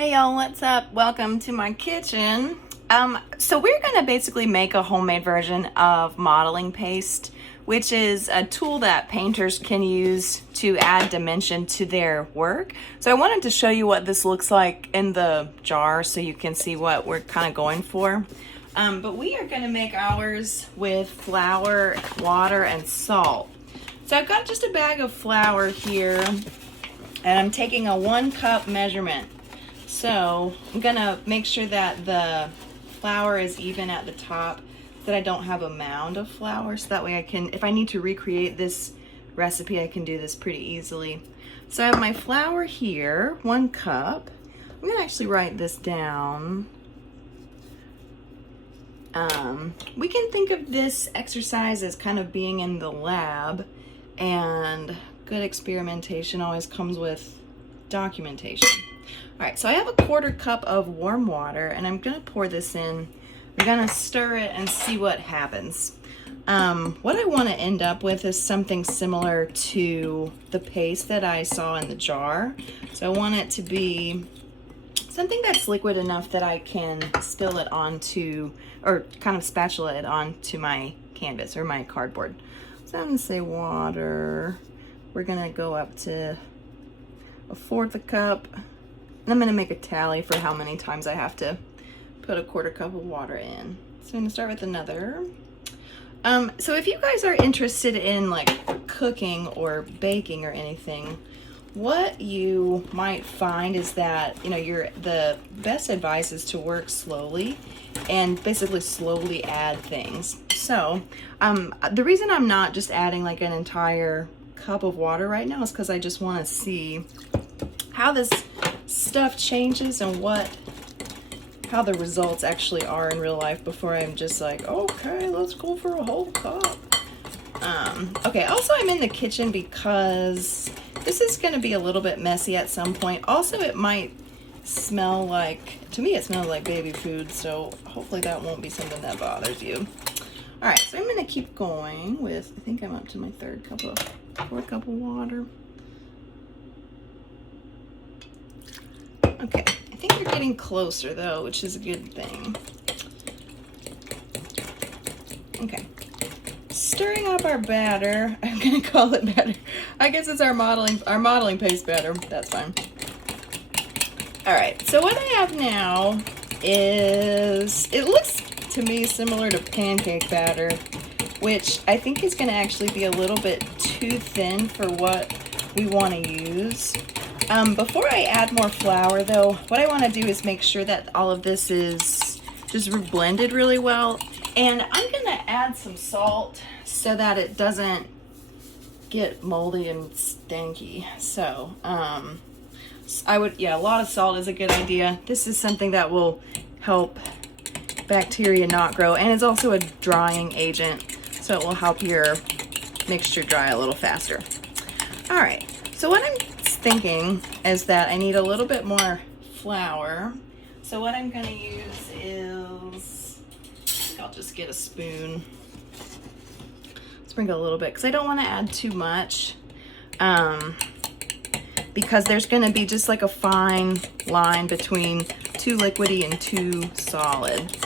Hey y'all, what's up? Welcome to my kitchen. So we're gonna basically make a homemade version of modeling paste, which is a tool that painters can use to add dimension to their work. So I wanted to show you what this looks like in the jar so you can see what we're kind of going for. But we are gonna make ours with flour, water, and salt. So I've got just a bag of flour here, and I'm taking a 1 cup measurement. So I'm gonna make sure that the flour is even at the top, that I don't have a mound of flour, so that way I can, if I need to recreate this recipe, I can do this pretty easily. So I have my flour here, 1 cup. I'm gonna actually write this down. We can think of this exercise as kind of being in the lab, and good experimentation always comes with documentation. All right, so I have a 1/4 cup of warm water, and I'm gonna pour this in. I'm gonna stir it and see what happens. What I wanna end up with is something similar to the paste that I saw in the jar. So I want it to be something that's liquid enough that I can spill it onto, or kind of spatula it onto my canvas or my cardboard. So I'm gonna say water. We're gonna go up to 1/4 cup. And I'm gonna make a tally for how many times I have to put a 1/4 cup of water in. So I'm gonna start with another. So if you guys are interested in like cooking or baking or anything, what you might find is that, the best advice is to work slowly and basically slowly add things. So the reason I'm not just adding like an entire cup of water right now is because I just want to see how this stuff changes and how the results actually are in real life before I'm just like, okay, let's go for a whole cup. Okay, also I'm in the kitchen because this is going to be a little bit messy at some point. Also, it might smell like, to me it smells like baby food, so hopefully that won't be something that bothers you. All right, so I'm going to keep going with, I think I'm up to my 4th cup of water. Okay, I think you're getting closer though, which is a good thing. Okay, stirring up our batter. I'm gonna call it batter. I guess it's our modeling paste batter. That's fine. All right, so what I have now is, it looks to me similar to pancake batter, which I think is gonna actually be a little bit too thin for what we wanna use. Before I add more flour though, what I want to do is make sure that all of this is just blended really well. And I'm going to add some salt so that it doesn't get moldy and stanky. So, a lot of salt is a good idea. This is something that will help bacteria not grow, and it's also a drying agent, so it will help your mixture dry a little faster. All right, so what I'm thinking is that I need a little bit more flour. So what I'm going to use is, I think I'll just get a spoon. Sprinkle a little bit because I don't want to add too much, because there's going to be just like a fine line between too liquidy and too solid.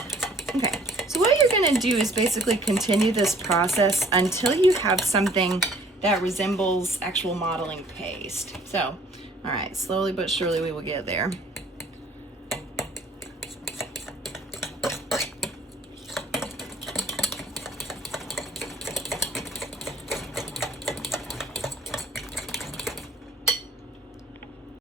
Okay, so what you're going to do is basically continue this process until you have something that resembles actual modeling paste. So, all right, slowly but surely we will get there.